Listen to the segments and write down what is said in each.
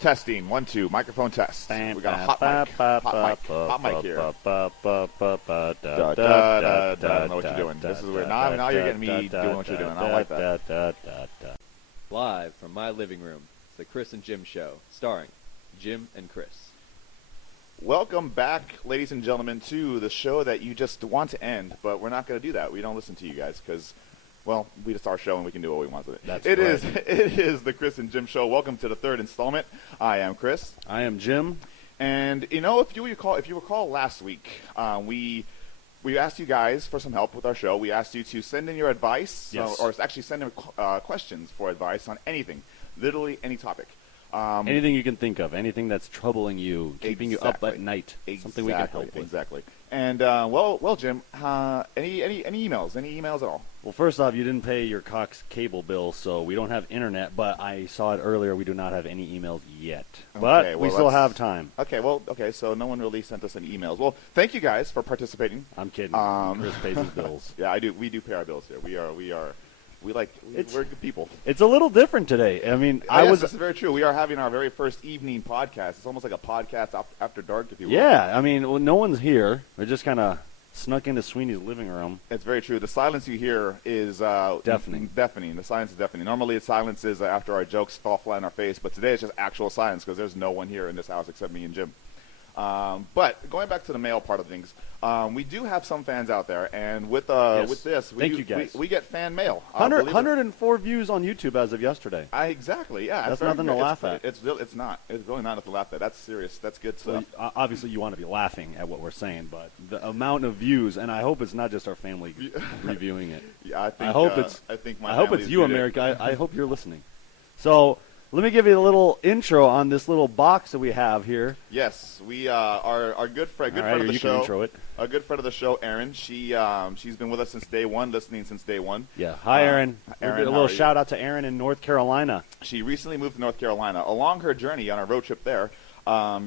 Testing, 1, 2, microphone test. We got a hot mic here. I don't know what you're doing. This is weird. Now you're getting me doing what you're doing. I don't like that. Live from my living room, it's the Chris and Jim Show, starring Jim and Chris. Welcome back, ladies and gentlemen, to the show that you just want to end, but we're not going to do that. We don't listen to you guys because, well, we just our show and we can do what we want with it. That's it right. It is the Chris and Jim Show. Welcome to the third installment. I am Chris. I am Jim. And you know, if you recall last week, we asked you guys for some help with our show. We asked you to send in your advice, Yes. or actually send in questions for advice on anything, literally any topic. Anything you can think of, anything that's troubling you, keeping you up at night, something we can help with. Exactly. And well, Jim, any emails? Any emails at all? Well, first off, you didn't pay your Cox cable bill, so we don't have internet. But I saw it earlier. We do not have any emails yet, but we still have time. Okay. So no one really sent us any emails. Well, thank you guys for participating. I'm kidding. Chris pays his bills. Yeah, I do. We do pay our bills here. We're good people. It's a little different today. I mean, This is very true. We are having our very first evening podcast. It's almost like a podcast after dark, if you will. Yeah, I mean, no one's here. We're just kind of snuck into Sweeney's living room. It's very true. The silence you hear is deafening. The silence is deafening. Normally, the silence is after our jokes fall flat in our face, but today it's just actual silence because there's no one here in this house except me and Jim. But going back to the mail part of things, we do have some fans out there, and with this, we get fan mail. 104 views on YouTube as of yesterday. Exactly, yeah. That's nothing to laugh at. It's not. It's really not nothing to laugh at. That's serious. That's good stuff. Well, obviously, you want to be laughing at what we're saying, but the amount of views, and I hope it's not just our family reviewing it. Yeah, I hope it's you, America. I hope you're listening. So. Let me give you a little intro on this little box that we have here. Yes, we our good friend of the show. Can intro it. A good friend of the show, Erin. She's been with us since day one, listening since day one. Yeah. Hi, Erin. Erin, a little shout out to Erin in North Carolina. She recently moved to North Carolina. Along her journey on our road trip there,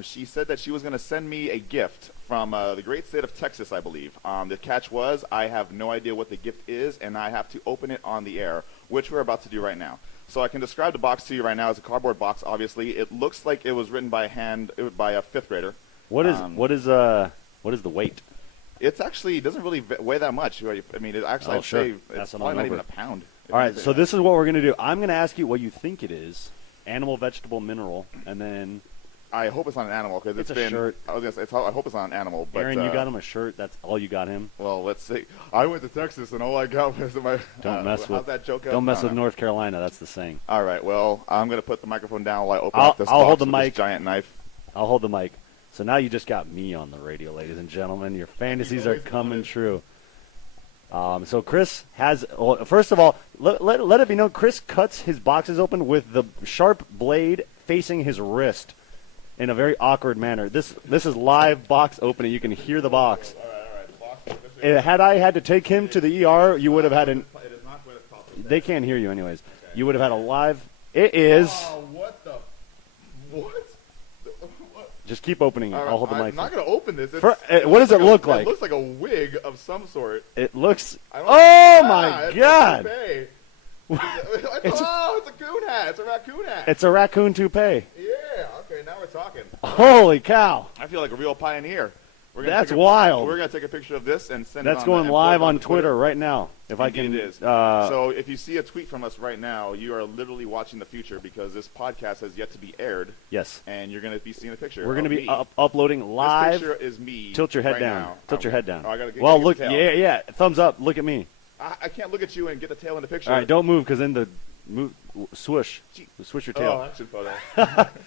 she said that she was going to send me a gift from the great state of Texas, I believe. The catch was I have no idea what the gift is, and I have to open it on the air, which we're about to do right now. So I can describe the box to you right now as a cardboard box. Obviously, it looks like it was written by hand by a fifth grader. What is the weight? It's actually it doesn't really weigh that much. I mean, it actually I'd say it's probably not even a pound. All right, so this is what we're gonna do. I'm gonna ask you what you think it is: animal, vegetable, mineral, and then. I hope it's not an animal because it's been. Shirt. I was gonna say I hope it's not an animal. But Aaron, you got him a shirt. That's all you got him. Well, let's see. I went to Texas and all I got was my. Don't mess with. That joke don't mess with North Carolina. That's the saying. All right. Well, I'm gonna put the microphone down while I open up this box hold the with mic. This giant knife. I'll hold the mic. So now you just got me on the radio, ladies and gentlemen. Your fantasies are coming true. So Chris has. Well, first of all, let it be known. Chris cuts his boxes open with the sharp blade facing his wrist. In a very awkward manner. This is live box opening. You can hear the box. All right. Had I had to take him to the ER, you would have had an. It is not going to pop. They can't hear you anyways. Okay. You would have had a live. It is. Oh, what the? What? Just keep opening it. Right, I'll hold the mic. I'm not going to open this. What does it look like? It looks like a wig of some sort. It looks. Oh my God! It's a coon hat. It's a raccoon hat. It's a raccoon toupee. Yeah. Okay. Now we're talking. Holy cow! I feel like a real pioneer. That's wild. We're going to take a picture of this and send it on. That's going live on Twitter right now. If I can. It is. So if you see a tweet from us right now, you are literally watching the future because this podcast has yet to be aired. Yes. And you're going to be seeing a picture. We're going to be uploading live. This picture is me. Tilt your head right down. Now. Tilt your head down. Oh, I gotta well, look. the tail. Yeah. Thumbs up. Look at me. I can't look at you and get the tail in the picture. All right, don't move because then the swoosh your tail. Oh, action photo.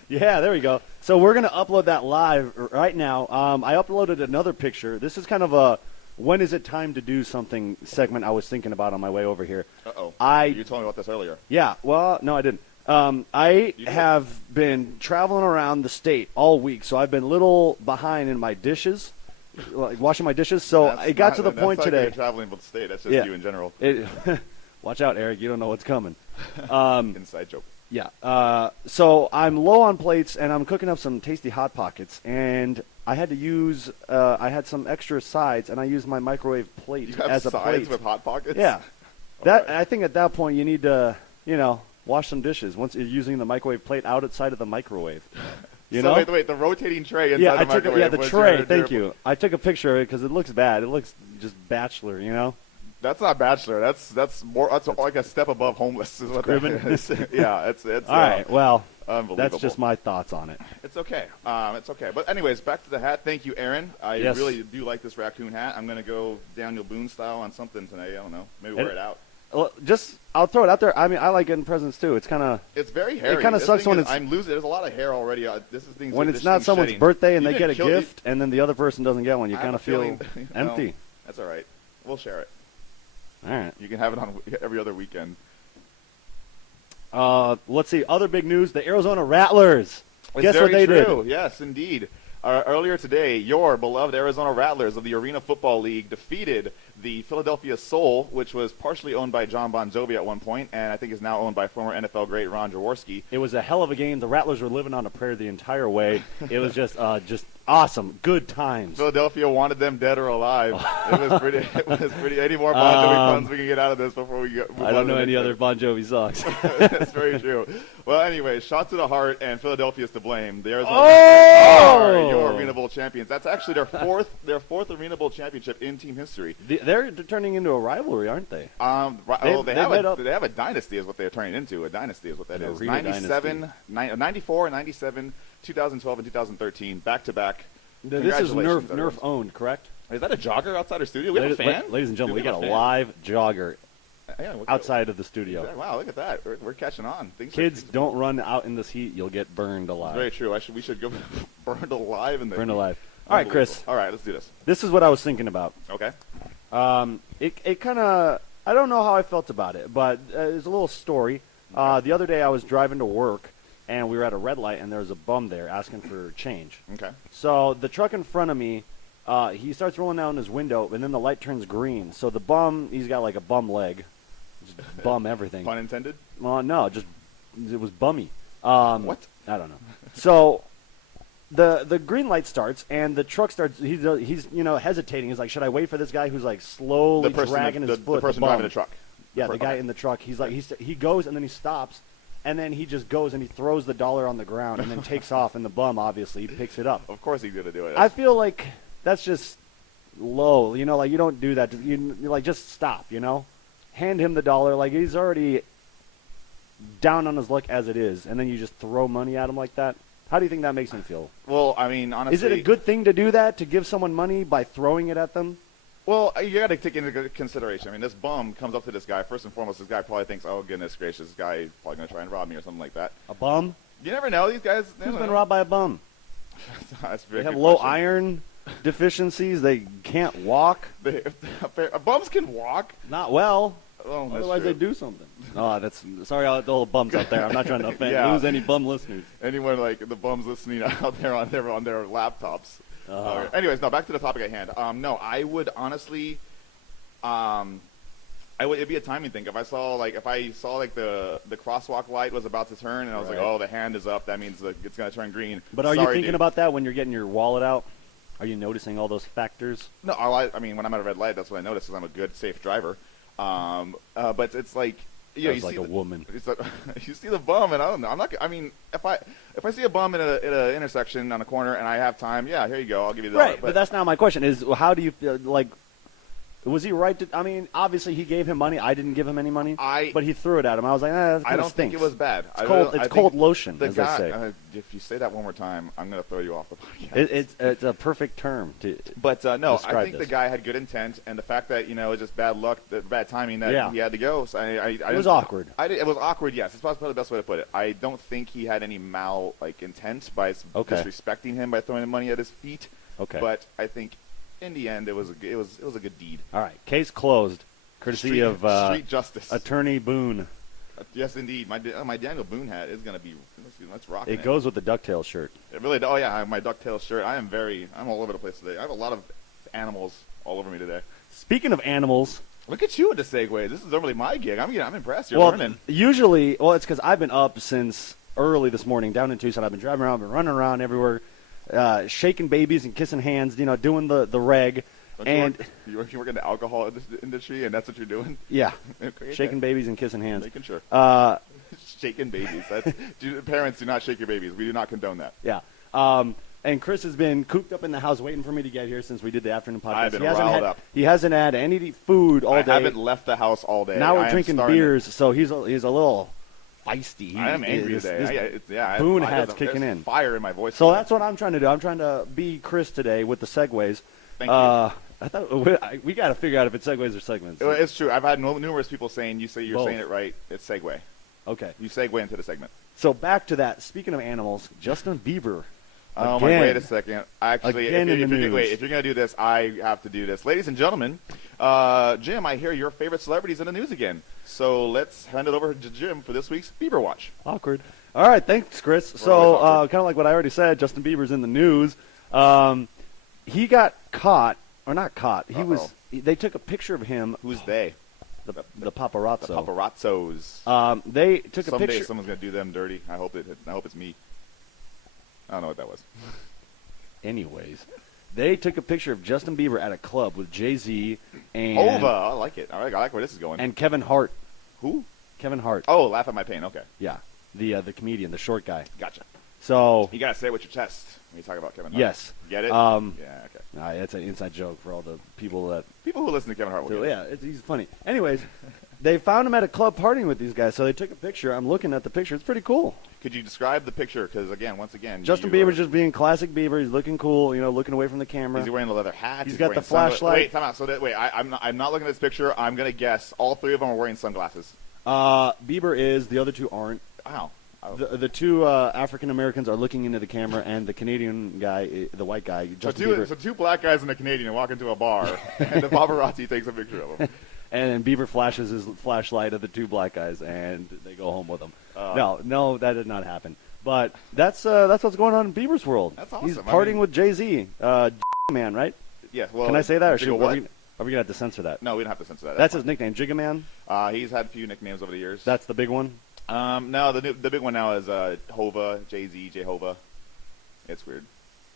Yeah, there we go. So we're going to upload that live right now. I uploaded another picture. This is kind of a when is it time to do something segment I was thinking about on my way over here. Uh-oh. You told me about this earlier. Yeah, well, no, I didn't. I have been traveling around the state all week, so I've been a little behind in my dishes. Like washing my dishes, so it got to the point today. You're traveling with the state. That's just you in general. Watch out, Eric. You don't know what's coming. Inside joke. Yeah. So I'm low on plates, and I'm cooking up some tasty Hot Pockets, and I had to use. I had some extra sides, and I used my microwave plate you have as a sides plate with Hot Pockets. Yeah. I think at that point you need to, wash some dishes once you're using the microwave plate outside of the microwave. You so know? wait, the rotating tray inside Yeah, the I took microwave. the was tray. Thank you. I took a picture of it because it looks bad. It looks just bachelor, you know. That's not bachelor. That's more. That's like a step above homeless. Is what that is. Yeah, it's all right. Well, unbelievable. that's just my thoughts on it. It's okay. It's okay. But anyways, back to the hat. Thank you, Aaron. I Yes. really do like this raccoon hat. I'm gonna go Daniel Boone style on something tonight. I don't know. Maybe wear it out. Well, I'll throw it out there. I mean, I like getting presents too. It's kind of It's very hairy. It kind of This sucks thing when is- it's I'm losing. There's a lot of hair already. when it's not someone's birthday and they get a gift and then the other person doesn't get one. You I have kind a of feel feeling, empty. That's all right. We'll share it. All right. You can have it on every other weekend. Let's see. Other big news: the Arizona Rattlers. It's Guess what very they true. did? Yes, indeed. Earlier today, your beloved Arizona Rattlers of the Arena Football League defeated the Philadelphia Soul, which was partially owned by John Bon Jovi at one point, and I think is now owned by former NFL great Ron Jaworski. It was a hell of a game. The Rattlers were living on a prayer the entire way. It was just awesome. Good times. Philadelphia wanted them dead or alive. It was pretty. It was pretty. Any more Bon Jovi puns we can get out of this before we get? I don't know any other Bon Jovi songs. That's very true. Well, anyway, shot to the heart, and Philadelphia's to blame. The Arizona Oh! are your Arena Bowl champions. That's actually their fourth Arena Bowl championship in team history. They're turning into a rivalry, aren't they? They have a dynasty is what they're turning into. A dynasty is what that An is. arena 94, 97, 2012, and 2013, back to back. This is Congratulations, Nerf owned, correct? Is that a jogger outside our studio? We have a fan? Ladies and gentlemen, Do we got have a fan? live jogger Yeah, outside of the studio. Wow, look at that. We're catching on. Kids, don't run out in this heat. You'll get burned alive. Very true. We should go burned alive in the Burned heat. alive. All right, Chris. All right, let's do this. This is what I was thinking about. Okay. It kind of, I don't know how I felt about it, but there's a little story. The other day I was driving to work, and we were at a red light, and there was a bum there asking for change. Okay. So the truck in front of me, he starts rolling down his window, and then the light turns green. So the bum, he's got like a bum leg. Just bum everything. Pun intended? Well, no, just it was bummy. What? I don't know. So the green light starts, and the truck starts. He's hesitating. He's like, should I wait for this guy who's like slowly dragging his foot? The person bum. driving the truck. Yeah, the guy in the truck. He's like, he goes and then he stops, and then he just goes and he throws the dollar on the ground and then takes off. And the bum obviously picks it up. Of course he's gonna do it. I feel like that's just low. You know, like you don't do that. You like just stop. You know, hand him the dollar. Like he's already down on his luck as it is, and then you just throw money at him like that. How do you think that makes him feel? Well, I mean, honestly, Is it a good thing to do that, to give someone money by throwing it at them? Well, you got to take into consideration. I mean, this bum comes up to this guy. First and foremost, this guy probably thinks, "Oh goodness gracious, this guy is probably gonna try and rob me or something like that." A bum? You never know. These guys. Who's been robbed by a bum? That's a very They have good low question. iron deficiencies. They can't walk. Bums can walk. Not well. Oh, that's Otherwise, true. they do something. No, that's sorry, all the little bums out there. I'm not trying to offend, Yeah. lose any bum listeners. Anyone like the bums listening out there on their laptops. Uh-huh. Anyways, no. Back to the topic at hand. No, I would honestly, it'd be a timing thing. If I saw like the crosswalk light was about to turn, and I was like, Right. oh, the hand is up. That means it's gonna turn green. But are you Sorry, thinking dude. about that when you're getting your wallet out? Are you noticing all those factors? No, I mean, when I'm at a red light, that's what I notice, because I'm a good, safe driver. But it's like, you Sounds like a woman. It's like, you see the bum, and I don't know. I'm not. I mean, if I see a bum in a intersection on a corner and I have time, yeah, here you go. I'll give you the Right, dollar. but that's not my question. Is how do you feel? Like, was he right to? I mean, obviously he gave him money. I didn't give him any money. But he threw it at him. I was like, that I don't think it was bad. It's cold lotion, The as guy, they say. if you say that one more time, I'm going to throw you off the podcast. It's a perfect term to. But no, I describe think this. the guy had good intent, and the fact that it's just bad luck, bad timing that he had to go. So It was awkward. It was awkward. Yes, it's probably the best way to put it. I don't think he had any intent by disrespecting him by throwing the money at his feet. Okay. But I think in the end, it was a good deed. All right, case closed. Courtesy of street justice. Attorney Boone. Yes, indeed. My Daniel Boone hat is gonna be. Let's rock It goes with the DuckTales shirt. It really. Oh yeah, my DuckTales shirt. I'm all over the place today. I have a lot of animals all over me today. Speaking of animals, look at you with the segues. This is normally my gig. I'm impressed. You're learning. Usually, it's because I've been up since early this morning down in Tucson. I've been driving around, been running around everywhere, shaking babies and kissing hands. Doing the reg. You work in the alcohol industry, and that's what you're doing. Yeah, Okay. shaking babies and kissing hands. Making sure. shaking babies. Parents, do not shake your babies. We do not condone that. Yeah. And Chris has been cooped up in the house waiting for me to get here since we did the afternoon podcast. I've been riled up. He hasn't had any food all day. I haven't left the house all day. Now we're drinking beers, so he's a little feisty. I am angry today. Boone hat's kicking in. Fire in my voice. So that's what I'm trying to do. I'm trying to be Chris today with the segues. Thank you. I thought we got to figure out if it's segues or segments. It's true. I've had numerous people saying you're Both. saying it right. It's segue. Okay. You segue into the segment. So back to that. Speaking of animals, Justin Bieber. Oh, Again. wait a second. Actually, Again in the news. If you're going to do this, I have to do this. Ladies and gentlemen, Jim, I hear your favorite celebrities in the news again. So let's hand it over to Jim for this week's Bieber Watch. Awkward. All right, thanks, Chris. So kind of like what I already said, Justin Bieber's in the news. He got caught, or not caught. They took a picture of him. Who's they? The paparazzo. The paparazzos. They took a Someday picture. someone's going to do them dirty. I hope it's me. I don't know what that was. Anyways, they took a picture of Justin Bieber at a club with Jay-Z and Hova. I like it. All right, I like where this is going. and Kevin Hart. Who? Kevin Hart. Oh, Laugh at My Pain. Okay. Yeah, the comedian, the short guy. Gotcha. So You got to say it with your chest when you talk about Kevin Hart. yes, Get it? yeah, Okay. it's an inside joke for all the people that. People who listen to Kevin Hart will So, get it. yeah, he's funny. Anyways, they found him at a club partying with these guys, so they took a picture. I'm looking at the picture. It's pretty cool. Could you describe the picture? Because, once again, Justin Bieber's just being classic Bieber. He's looking cool, looking away from the camera. Is he wearing the leather hat? He's Is he got wearing the flashlight. Wait, time out. So I'm not looking at this picture. I'm going to guess all three of them are wearing sunglasses. Bieber is. The other two aren't. Wow. The two African Americans are looking into the camera, and the Canadian guy, the white guy, Justin Bieber. So two black guys and a Canadian walk into a bar, and the paparazzi takes a picture of them. And then Bieber flashes his flashlight at the two black guys, and they go home with them. No, that did not happen. But that's what's going on in Bieber's world. That's awesome. He's partying with Jay-Z, man, right? Yeah. Well, Can I say that, or are what? we gonna have to censor that? No, we don't have to censor that. That's his nickname, Jigga Man. He's had a few nicknames over the years. That's the big one. No, the big one now is Hova, Jay-Z, Jehovah. It's weird.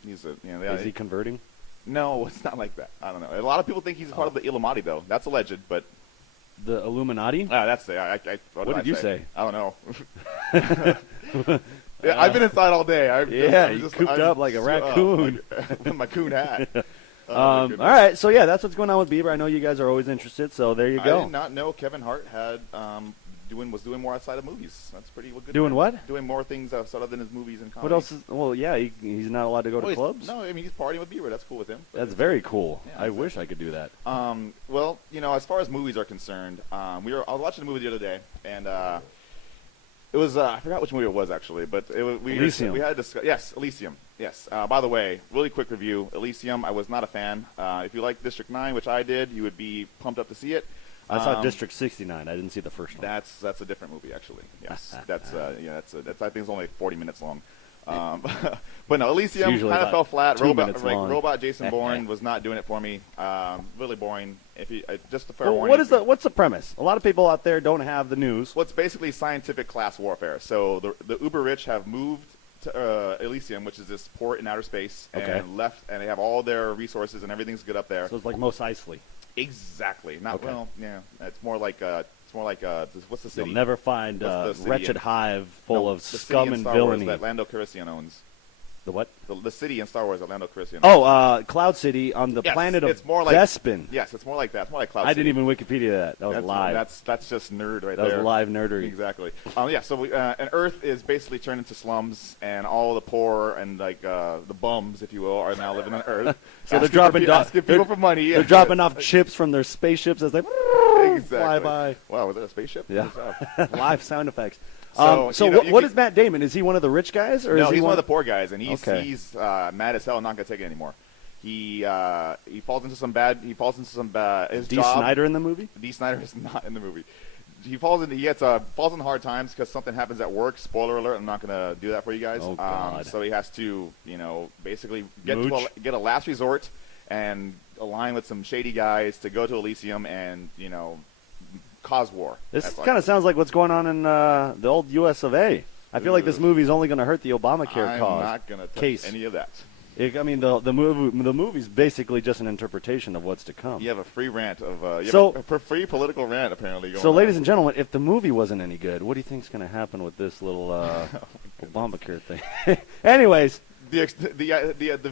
He's Is he converting? No, it's not like that. I don't know. A lot of people think he's part of the Illuminati, though. That's alleged, but The Illuminati? that's the. What did you say? I don't know. Yeah, I've been inside all day. You cooped up like a raccoon. With my coon hat. All right, so yeah, that's what's going on with Bieber. I know you guys are always interested, so there you go. I did not know Kevin Hart had was doing more outside of movies. That's pretty good. Doing what? Doing more things outside than his movies and comedy. What else? Well, yeah, he's not allowed to go to clubs. No, I mean he's partying with Bieber. That's cool with him. That's very cool. Yeah, I exactly. wish I could do that. Well, as far as movies are concerned, I was watching a movie the other day, and it was I forgot which movie it was actually, but Elysium. We had discuss. Yes, Elysium. Yes. By the way, really quick review. Elysium. I was not a fan. If you like District 9, which I did, you would be pumped up to see it. I saw District 69. I didn't see the first one. That's a different movie actually. Yes. That's I think it's only 40 minutes long. But no, Elysium kind of fell flat. 2 minutes long. Robot Jason Bourne was not doing it for me. Really boring. Just a fair warning. What's the premise? A lot of people out there don't have the news. Well, it's basically scientific class warfare. So the uber rich have moved to Elysium, which is this port in outer space, and left, and they have all their resources and everything's good up there. So it's like Mos Eisley. Exactly. Not Okay. well. Yeah. It's more like what's the city? You'll never find What's the city wretched in- hive full of the city scum in and Star Wars villainy. that Lando Calrissian owns. The what? The city in Star Wars that Lando Calrissian owns. Oh, Cloud City on the Yes, planet of it's more like Bespin. Yes, it's more like that. It's more like Cloud I City. didn't even Wikipedia that. That was live. That's just nerd right That was there. live nerdery. Exactly. Yeah. So and Earth is basically turned into slums, and all the poor and the bums, if you will, are now living on Earth. So they're dropping asking people for money. They're dropping off chips from their spaceships as they fly by. Wow, was that a spaceship? Yeah. Good job. Live sound effects. So, What is Matt Damon? Is he one of the rich guys, or No, is he he's one of the poor guys, and he's Okay. mad as hell and not gonna take it anymore. He falls into some bad. His D. job. Snyder in the movie? D. Snyder is not in the movie. He falls into hard times because something happens at work. Spoiler alert! I'm not gonna do that for you guys. Oh, God. So he has to, basically Mooch. get a last resort and align with some shady guys to go to Elysium and cause war. This That's kind of sounds like what's going on in the old U.S. of A. I feel like this movie is only going to hurt the Obamacare I'm cause. not gonna touch case. any of that. I mean, the movie's basically just an interpretation of what's to come. You have a free rant of So- a free political rant apparently going So, on. ladies and gentlemen, if the movie wasn't any good, what do you think's going to happen with this little Obamacare thing? Anyways, the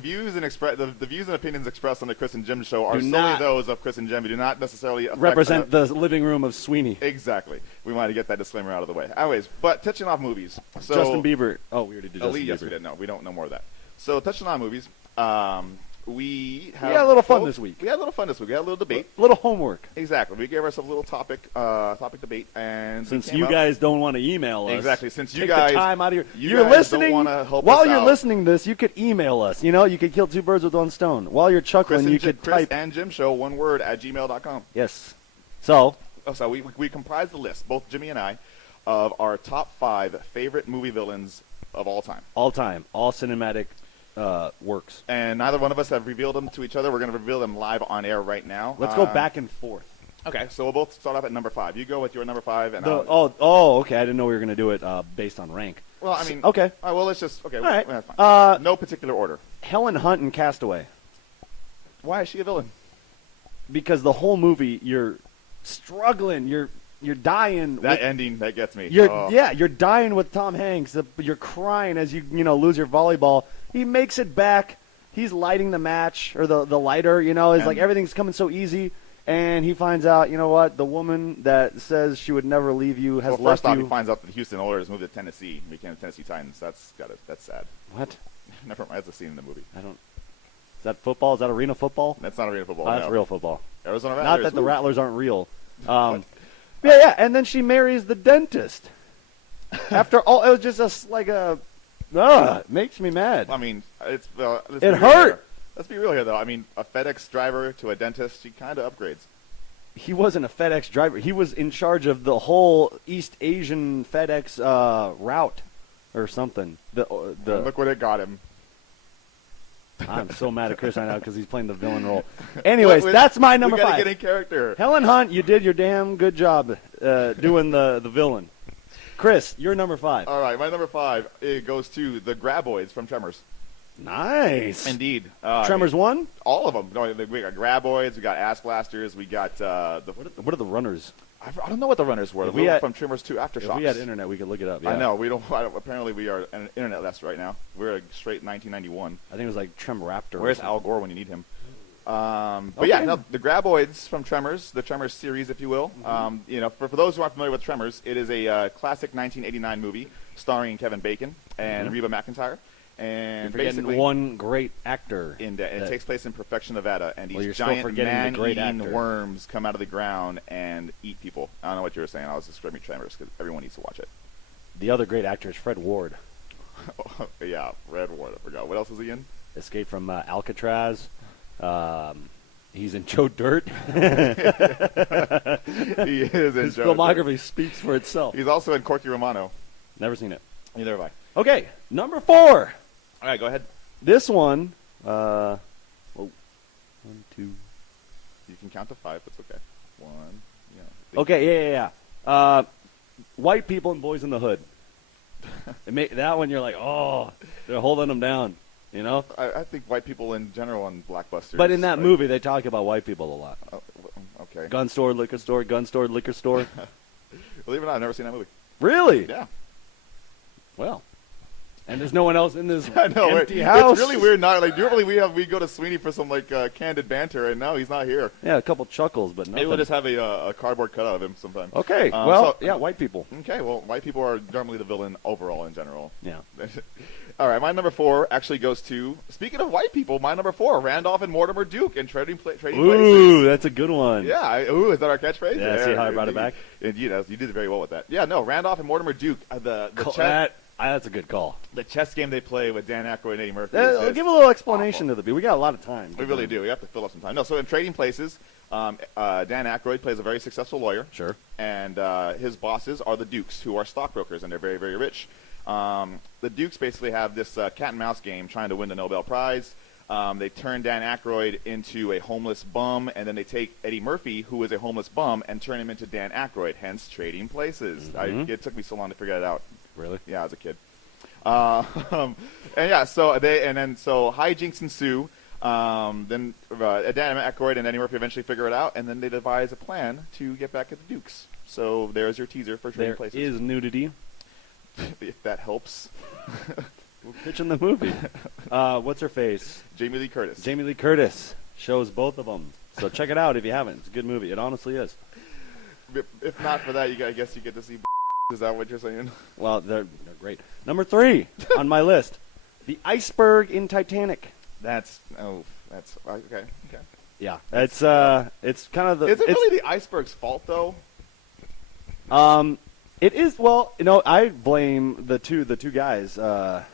views and the views and opinions expressed on the Chris and Jim show are Do solely not those of Chris and Jim. We do not necessarily affect represent the living room of Sweeney. Exactly. We wanted to get that disclaimer out of the way. Anyways, but touching off movies. So Justin Bieber. Oh, we already did Justin Bieber. Yes, we did. No, we don't know more of that. So touching on movies, we had a little fun this week. We had a little fun this week. We had a little debate. A little homework. Exactly. We gave ourselves a little topic debate, and Since you guys don't want to email us. Exactly. Since you take guys the time out of your, you you're guys listening. don't wanna help while us you're out. listening to this, you could email us. You know, you could kill two birds with one stone. While you're chuckling, you could Chris type. and Jim show one word at gmail.com. Yes. So So we comprised the list, both Jimmy and I, of our top 5 favorite movie villains of all time. all cinematic works. And neither one of us have revealed them to each other. We're going to reveal them live on air right now. Let's go back and forth. Okay, so we'll both start off at number 5. You go with your number 5, and Okay. I didn't know we were going to do it based on rank. well, I mean, Okay. All right, well, let's just okay. All right. That's fine. No particular order. Helen Hunt in Castaway. Why is she a villain? Because the whole movie, you're struggling. You're dying. That ending that gets me. You're dying with Tom Hanks. You're crying as you lose your volleyball. He makes it back. He's lighting the match or the lighter. It's like everything's coming so easy. And he finds out, you know what? The woman that says she would never leave you has Well, left first off, you. he finds out that the Houston Oilers moved to Tennessee, became the Tennessee Titans. That's sad. What? Never mind. That's a scene in the movie. I don't. Is that football? Is that arena football? That's not arena football. Oh, that's no. real football. Arizona Rattlers. Not that the woo. Rattlers aren't real. Yeah. And then she marries the dentist. After all, it was just it makes me mad. I mean, let's It be real hurt. here. Let's be real here, though. I mean, a FedEx driver to a dentist, she kind of upgrades. He wasn't a FedEx driver. He was in charge of the whole East Asian FedEx route or something. Look what it got him. I'm so mad at Chris right now because he's playing the villain role. Anyways, that's my number we gotta 5. get in character. Helen Hunt, you did your damn good job doing the villain. Chris, you're number 5. All right, my number 5 it goes to the Graboids from Tremors. Nice. Indeed. Tremors 1? All of them. No, we got Graboids, we got Ass Blasters, we got What are the runners? I don't know what the runners were. If we had- from Tremors 2 If Aftershocks. we had internet, we could look it up. Yeah. I know. We don't. Apparently, we are an internet less right now. We're a straight 1991. I think it was like Tremoraptor. Where's Al Gore when you need him? But Okay. yeah, no, the Graboids from Tremors, the Tremors series, if you will. For those who aren't familiar with Tremors, it is a classic 1989 movie starring Kevin Bacon and Reba McEntire. And You're forgetting basically, one great actor. it takes place in Perfection, Nevada, and Well, these you're still giant forgetting the great man-eating actor. worms come out of the ground and eat people. I don't know what you were saying. I was describing Tremors because everyone needs to watch it. The other great actor is Fred Ward. Yeah, Red Ward. I forgot. What else is he in? Escaped from Alcatraz. He's in Joe Dirt. He is in His Joe filmography Dirt. speaks for itself. He's also in Corky Romano. Never seen it. Neither have I. Okay, number 4. All right, go ahead. This one. 1, 2. You can count to 5. That's okay. 1. Yeah. Okay, yeah. White people and Boys in the Hood. That one, you're like, oh, they're holding them down. You know. I think white people in general in blockbusters. But in that movie, they talk about white people a lot. Okay. Gun store, liquor store, gun store, liquor store. Believe it or not, I've never seen that movie. Really? Yeah. Well, and there's no one else in this I know. empty house. It's really weird. Not like normally we go to Sweeney for some candid banter, and now he's not here. Yeah, a couple chuckles, but Maybe nothing. we'll just have a cardboard cutout of him sometime. Okay. White people. Okay. Well, white people are normally the villain overall in general. Yeah. All right, my number 4 actually goes to. Speaking of white people, my number 4, Randolph and Mortimer Duke in Trading Places. Ooh, that's a good one. Yeah. Is that our catchphrase? Yeah, see how I brought it back? Indeed, you did very well with that. Yeah, no, Randolph and Mortimer Duke. That's a good call. The chess game they play with Dan Aykroyd and Eddie Murphy. Give a little explanation to the people. We got a lot of time. We really do. We have to fill up some time. No, so in Trading Places, Dan Aykroyd plays a very successful lawyer. Sure. And his bosses are the Dukes, who are stockbrokers, and they're very, very rich. The Dukes basically have this cat and mouse game trying to win the Nobel Prize. They turn Dan Aykroyd into a homeless bum, and then they take Eddie Murphy, who is a homeless bum, and turn him into Dan Aykroyd, hence Trading Places. Mm-hmm. It took me so long to figure that out. Really? Yeah, as a kid. And yeah, so hijinks ensue. Then Dan Aykroyd and Eddie Murphy eventually figure it out, and then they devise a plan to get back at the Dukes. So there's your teaser for Trading There Places. is nudity. If that helps. We're pitching the movie. What's her face? Jamie Lee Curtis. Jamie Lee Curtis shows both of them. So check it out if you haven't. It's a good movie. It honestly is. If not for that, I guess you get to see. Is that what you're saying? Well, they're great. Number 3 on my list, the iceberg in Titanic. That's okay. Yeah, it's kind of the. Is it really the iceberg's fault though? It is. Well, I blame the two guys that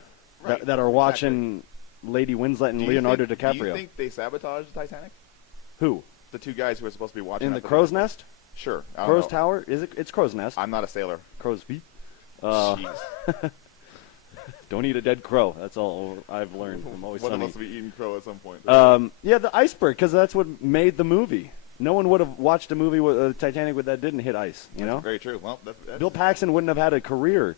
are watching Lady Winslet and Leonardo DiCaprio. Do you think they sabotaged the Titanic? Who? The two guys who were supposed to be watching In at the Crow's Nest? Sure. I don't Crow's know. Tower? Is it? It's Crow's Nest. I'm not a sailor. Crow's feet. Jeez. Don't eat a dead crow. That's all I've learned from Always One of Sunny. us will be eating crow at some point. Yeah, the iceberg, because that's what made the movie. No one would have watched a movie with Titanic that didn't hit ice. Very true. Well, that's Bill Paxton wouldn't have had a career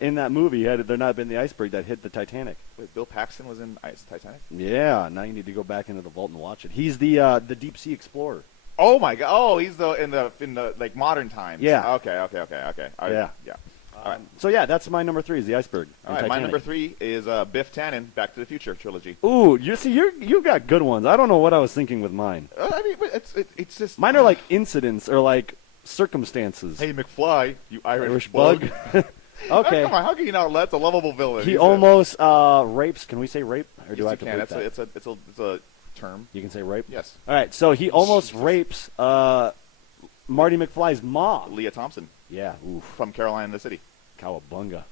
in that movie had there not been the iceberg that hit the Titanic. Wait, Bill Paxton was in Titanic? Yeah, now you need to go back into the vault and watch it. He's the deep sea explorer. Oh my God! Oh, he's in the like modern times. Yeah. Okay. Yeah. Yeah. All right. So yeah, that's my number 3 is the iceberg. in All right. My Titanic. number 3 is Biff Tannen, Back to the Future trilogy. Ooh, you got good ones. I don't know what I was thinking with mine. I mean, but it's just Mine are like incidents or like circumstances. Hey McFly, you Irish bug. Okay. Come on, how can you not? That's a lovable villain. He almost rapes. Can we say rape, or do I have to bleep that? It's a term. You can say rape. Yes. All right. So he almost rapes Marty McFly's mom. Leah Thompson Yeah. Oof. from Carolina in the City. Cowabunga.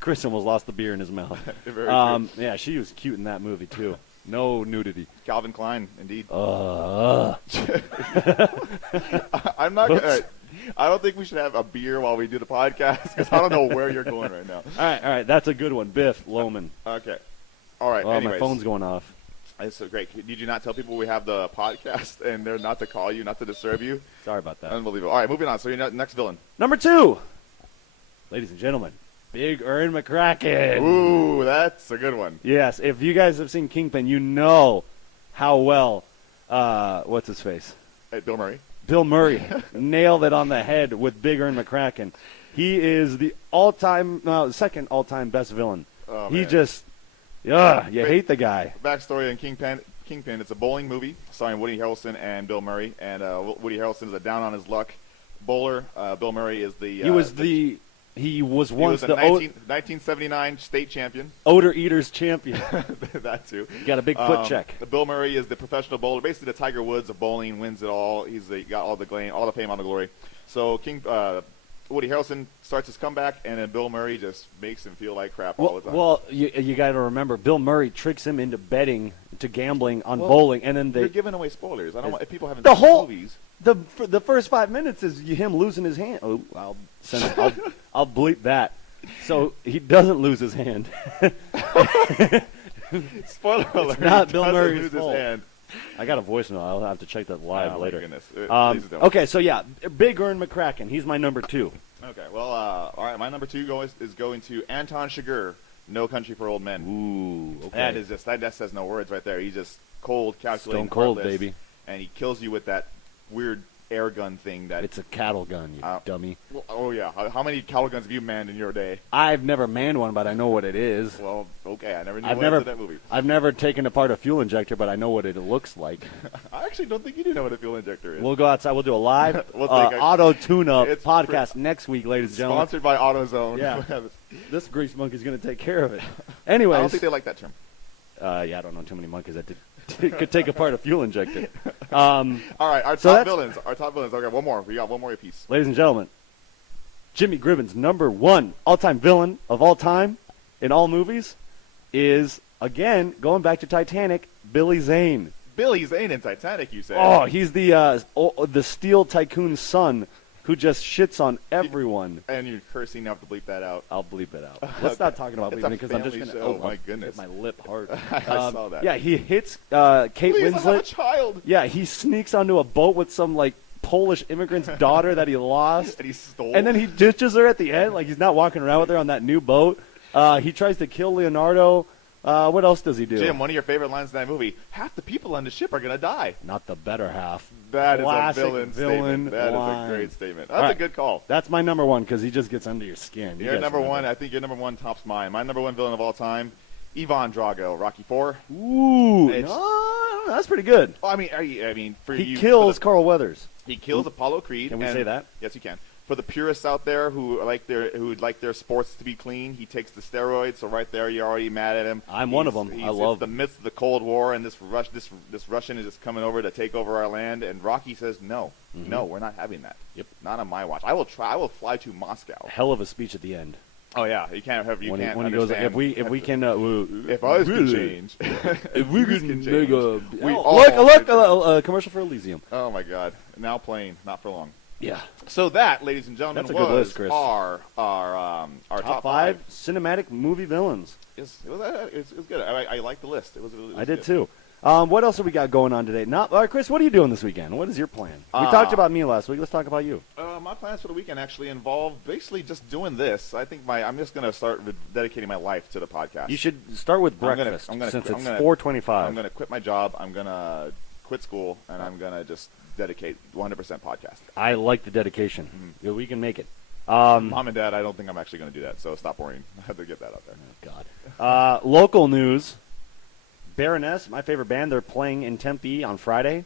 Chris almost lost the beer in his mouth. Very true. Yeah, she was cute in that movie too. No nudity. Calvin Klein, indeed. Uh. I'm not Oops. gonna. I don't think we should have a beer while we do the podcast because I don't know where you're going right now. All right. That's a good one. Biff Loman. Okay. All right. Oh, anyways, my phone's going off. It's so great. Did you not tell people we have the podcast and they're not to call you, not to disturb you? Sorry about that. Unbelievable. All right, moving on. So your next villain. Number 2, ladies and gentlemen, Big Earn McCracken. Ooh, that's a good one. Yes, if you guys have seen Kingpin, you know how well, what's his face? Hey, Bill Murray. Bill Murray nailed it on the head with Big Earn McCracken. He is the second all-time best villain. Oh, He man. just, you hate the guy. Backstory on Kingpin. It's a bowling movie starring Woody Harrelson and Bill Murray. And Woody Harrelson is a down-on-his-luck bowler. Bill Murray is the... He was once the the 1979 state champion. odor eaters champion. That too. You got a big foot check. Bill Murray is the professional bowler, basically the Tiger Woods of bowling, wins it all. He's got all the fame, all the glory. So Woody Harrelson starts his comeback, and then Bill Murray just makes him feel like crap all the time. Well, you got to remember, Bill Murray tricks him into betting, to gambling on bowling, and then you're giving away spoilers. I don't want if people haven't the seen whole the movies. the first 5 minutes is him losing his hand. Oh, I'll bleep that. So he doesn't lose his hand. Spoiler alert! not he Bill doesn't Murray's lose fault. his hand. I got a voicemail. I'll have to check that live Oh, later. my goodness. Please don't. Okay, so yeah, Big Earn McCracken. He's my number 2. Okay. Well, all right. My number 2 is going to Anton Chigurh, No Country for Old Men. Ooh, okay. That is just that says no words right there. He's just cold, calculating, Stone cold, heartless, baby. and he kills you with that weird air gun thing. That It's a cattle gun, you dummy. well, oh yeah. How many cattle guns have you manned in your day? I've never manned one, but I know what it is. Well, okay. I never knew I've what never into that movie. I've never taken apart a fuel injector, but I know what it looks like. I actually don't think you do know what a fuel injector is. We'll go outside. We'll do a live We'll take a- auto tune-up It's podcast next week, ladies and gentlemen. Sponsored by AutoZone. Yeah. This grease monkey's going to take care of it. I Anyways, don't think they like that term. yeah, I don't know too many monkeys that could take apart a fuel injector. All right, our So top that's- villains. Our top villains. Okay, one more. We got one more apiece. Ladies and gentlemen, Jimmy Gribben's number 1 all-time villain of all time in all movies is, again, going back to Titanic, Billy Zane. Billy Zane in Titanic, you say? Oh, he's the steel tycoon's son who just shits on everyone. And you're cursing. You have to bleep that out. I'll bleep it out. Let's stop talking about It's bleeping a it because I'm just family going to. show. Oh My goodness. Hit my lip hard. I saw that. Yeah, he hits Kate Please, I have a Winslet. child. Yeah, he sneaks onto a boat with some Polish immigrant's daughter that he lost, And he stole. and then he ditches her at the end. Like he's not walking around with her on that new boat. He tries to kill Leonardo. What else does he do? Jim, one of your favorite lines in that movie: half the people on the ship are gonna die. Not the better half. That is Classic a villain statement. That line. is a great statement. That's All a right. good call. That's my number one because he just gets under your skin. You Your guys number remember. one. I think your number one tops mine. My number one villain of all time, Ivan Drago, Rocky IV. Ooh, It's- no, that's pretty good. Well, I mean, for He you, kills Carl Weathers. he kills Apollo Creed. Can we and- say that? Yes, you can. For the purists out there who like their sports to be clean, he takes the steroids. So right there, you're already mad at him. I'm one of them. I love it's the midst of the Cold War, and this Russian is just coming over to take over our land. And Rocky says, "No, no, we're not having that. Yep. Not on my watch. I will try. I will fly to Moscow." Hell of a speech at the end. Oh yeah, you can't have. You when can't he goes, understand. if we can, If ours can really, change, if we Views can can make change. a We look, all look, commercial for Elysium. Oh my God! Now playing, not for long. Yeah. So that, ladies and gentlemen, That's a was good list, Chris. our Top five cinematic movie villains. It was good. I like the list. It was I did good. too. What else have we got going on today? All right, Chris, what are you doing this weekend? What is your plan? We talked about me last week. Let's talk about you. My plans for the weekend actually involve basically just doing this. I think I'm just going to start dedicating my life to the podcast. You should start with I'm gonna- breakfast I'm gonna since quit- it's I'm gonna- 4:25. I'm going to quit my job. I'm going to quit school, and I'm going to just dedicate 100% podcast. I like the dedication. Yeah, we can make it. Mom and Dad, I don't think I'm actually going to do that, so stop worrying. I had to get that out there. God. Local news. Baroness, my favorite band, they're playing in Tempe on Friday.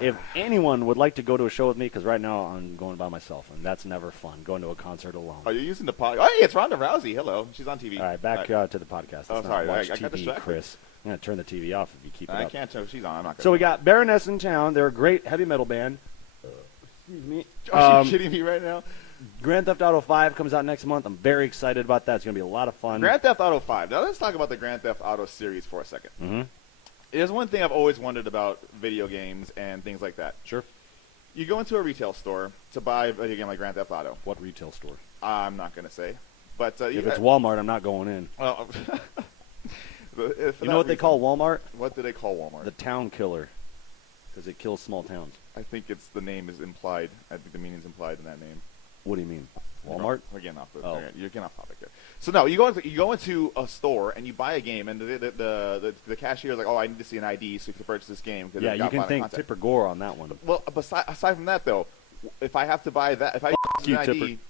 If anyone would like to go to a show with me, because right now I'm going by myself, and that's never fun, going to a concert alone. Are you using the pod? Oh, hey, it's Ronda Rousey. Hello. She's on TV. All right, back All right. to the podcast. Oh, Let's not sorry. watch I got TV, distracted. Chris. I'm going to turn the TV off if you keep it I up. can't tell if she's on. I'm not going So we got Baroness in town. They're a great heavy metal band. Excuse me. Are you kidding me right now? Grand Theft Auto 5 comes out next month. I'm very excited about that. It's going to be a lot of fun. Grand Theft Auto 5. Now let's talk about the Grand Theft Auto series for a second. Mm-hmm. There's one thing I've always wondered about video games and things like that. Sure. You go into a retail store to buy a video game like Grand Theft Auto. What retail store? I'm not going to say. But If it's Walmart, I'm not going in. well, You know what they call Walmart? What do they call Walmart? The town killer. Because it kills small towns. I think it's the name is implied. I think the meaning's implied in that name. What do you mean? Walmart? We're getting off. Oh. You're getting off topic there. So no, you go into a store and you buy a game, and the cashier is like, "Oh, I need to see an ID so you can purchase this game." Yeah, you can thank Tipper Gore on that one. Well, aside from that though, if I have to buy that, if I use you, an ID, Tipper.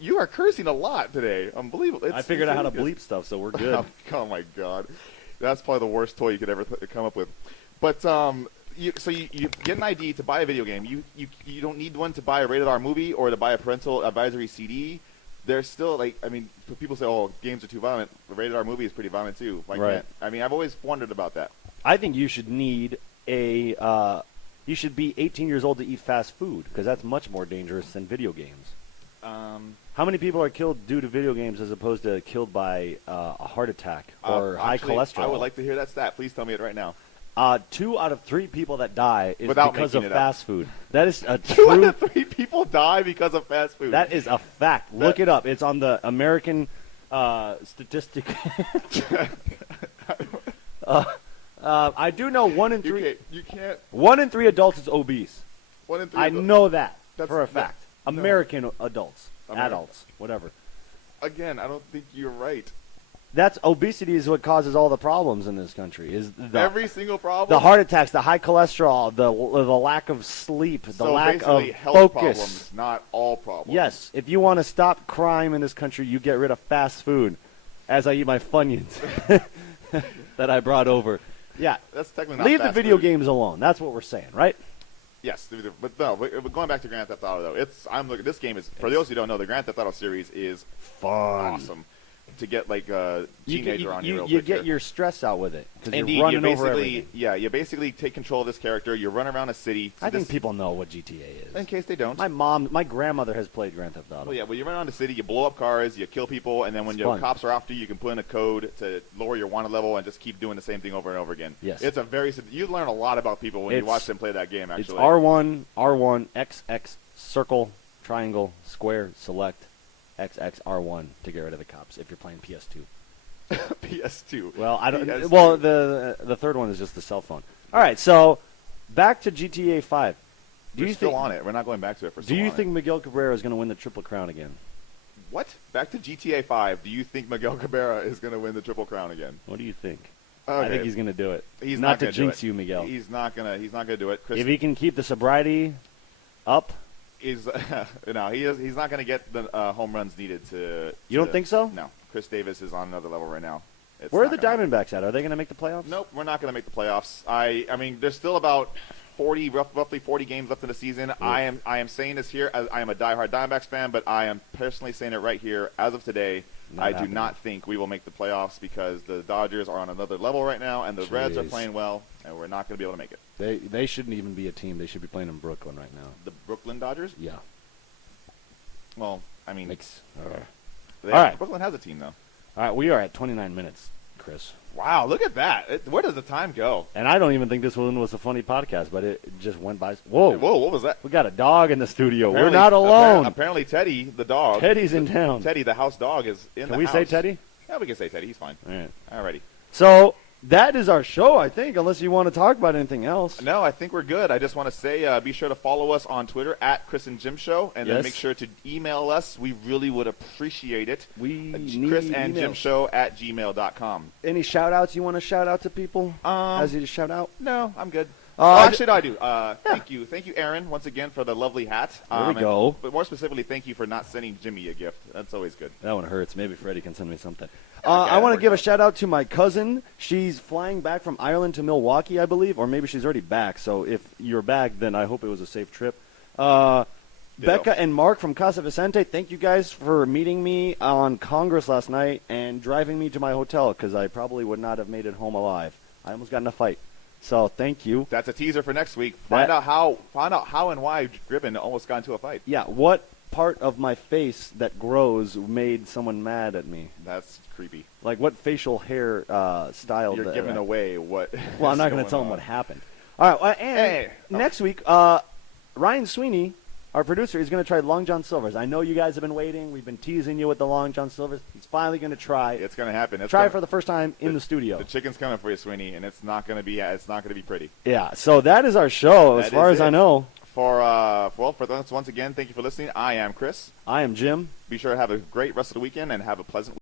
you are cursing a lot today. Unbelievable. I figured out how to bleep stuff, so we're good. Oh my God, that's probably the worst toy you could ever come up with. But you get an ID to buy a video game. You don't need one to buy a rated R movie or to buy a parental advisory CD. There's still people say, "Oh, games are too violent." The rated R movie is pretty violent too. Right. I've always wondered about that. I think you should need you should be 18 years old to eat fast food, because that's much more dangerous than video games. How many people are killed due to video games as opposed to killed by a heart attack or high Actually, cholesterol? I would like to hear that stat. Please tell me it right now. 2 out of 3 people that die is Without because of making it up. fast food. That is a 2 out true. of 3 people die because of fast food. That is a fact. Look it up. It's on the American statistic. I do know 1 in 3. You can't. 1 in 3 adults is obese. 1 in 3. I know that That's- for a that- fact. no. American adults, American. adults, whatever. Again, I don't think you're right. That's obesity is what causes all the problems in this country. Is Every single problem. the heart attacks, the high cholesterol, the lack of sleep, the so lack of basically health focus. problems, not all problems. Yes, if you want to stop crime in this country, you get rid of fast food. As I eat my Funyuns that I brought over. Yeah, That's technically not leave the fast video food. games alone. That's what we're saying, right? Yes, but no. But going back to Grand Theft Auto, though, I'm looking. This game is, for those who don't know, the Grand Theft Auto series is Fun. awesome. To get like a teenager on you real you quick get here. your stress out with it because Indeed, you're running you over basically, everything. you basically take control of this character. You run around a city. I think people know what GTA is. in case they don't. My grandmother has played Grand Theft Auto. Well, yeah, you run around the city, you blow up cars, you kill people, and then when It's your fun. cops are after you, you can put in a code to lower your wanted level and just keep doing the same thing over and over again. Yes. It's you learn a lot about people when you It's- watch them play that game. It's Actually, R1, XX, circle, triangle, square, select, XX, R1 to get rid of the cops if you're playing PS2. PS2. Well, I don't. PS2. Well, the third one is just the cell phone. All right, so back to GTA 5. We're still on it. We're not going back to it for. Do you think Miguel Cabrera is going to win the Triple Crown again? What? Back to GTA 5. Do you think Miguel Cabrera is going to win the Triple Crown again? What do you think? Okay. I think he's going to do it. He's not not to gonna do jinx it. you, Miguel. He's not gonna do it. Chris If he can keep the sobriety up, is no, he's not gonna get the home runs needed to. You don't think so? No. Chris Davis is on another level right now. It's where are not the gonna happen. Diamondbacks at? Are they going to make the playoffs? Nope, we're not gonna make the playoffs. I mean, there's still about roughly 40 games left in the season. I am saying this here. I am a diehard Diamondbacks fan, but I am personally saying it right here as of today. Not I happening. do not think we will make the playoffs because the Dodgers are on another level right now, and the Reds are Jeez. playing well, and we're not going to be able to make it. They shouldn't even be a team. They should be playing in Brooklyn right now. The Brooklyn Dodgers? Yeah. Well, I mean, All right. Brooklyn has a team, though. All right, we are at 29 minutes, Chris. Wow, look at that. Where does the time go? And I don't even think this one was a funny podcast, but it just went by. Whoa. Whoa, what was that? We got a dog in the studio. Apparently- We're not alone. Apparently Teddy, the dog. Teddy's in town. Teddy, the house dog, is in the Can we house. say Teddy? Yeah, we can say Teddy. He's fine. All right. Alrighty. So that is our show, I think, unless you want to talk about anything else. No, I think we're good. I just want to say be sure to follow us on Twitter at Chris and Jim Show, and then Yes. make sure to email us. We really would appreciate it. We need Chris and Jim emails. Show at gmail.com. Any shout-outs you want to shout out to people? As you just shout out? No, I'm good. I Actually, no, I do. Thank you, Aaron, once again for the lovely hat. There we go. But more specifically, thank you for not sending Jimmy a gift. That's always good. That one hurts. Maybe Freddie can send me something. Okay, I want to work give a out. shout out to my cousin. She's flying back from Ireland to Milwaukee, I believe, or maybe she's already back. So if you're back, then I hope it was a safe trip. Becca and Mark from Casa Vicente, thank you guys for meeting me on Congress last night and driving me to my hotel because I probably would not have made it home alive. I almost got in a fight. So thank you. That's a teaser for next week. Find out how and why Gribben almost got into a fight. Yeah, what part of my face that grows made someone mad at me? That's creepy. Like what facial hair style? You're giving away what. Well, I'm not going going to tell them on. what happened. All right, and Hey. next week, Ryan Sweeney, our producer, is going to try Long John Silver's. I know you guys have been waiting. We've been teasing you with the Long John Silver's. He's finally going to try. It's going to happen. Try it for the first time in the studio. The chicken's coming for you, Sweeney, and it's not going to be pretty. Yeah. So that is our show, as That far is as I it. know. For once again, thank you for listening. I am Chris. I am Jim. Be sure to have a great rest of the weekend and have a pleasant week.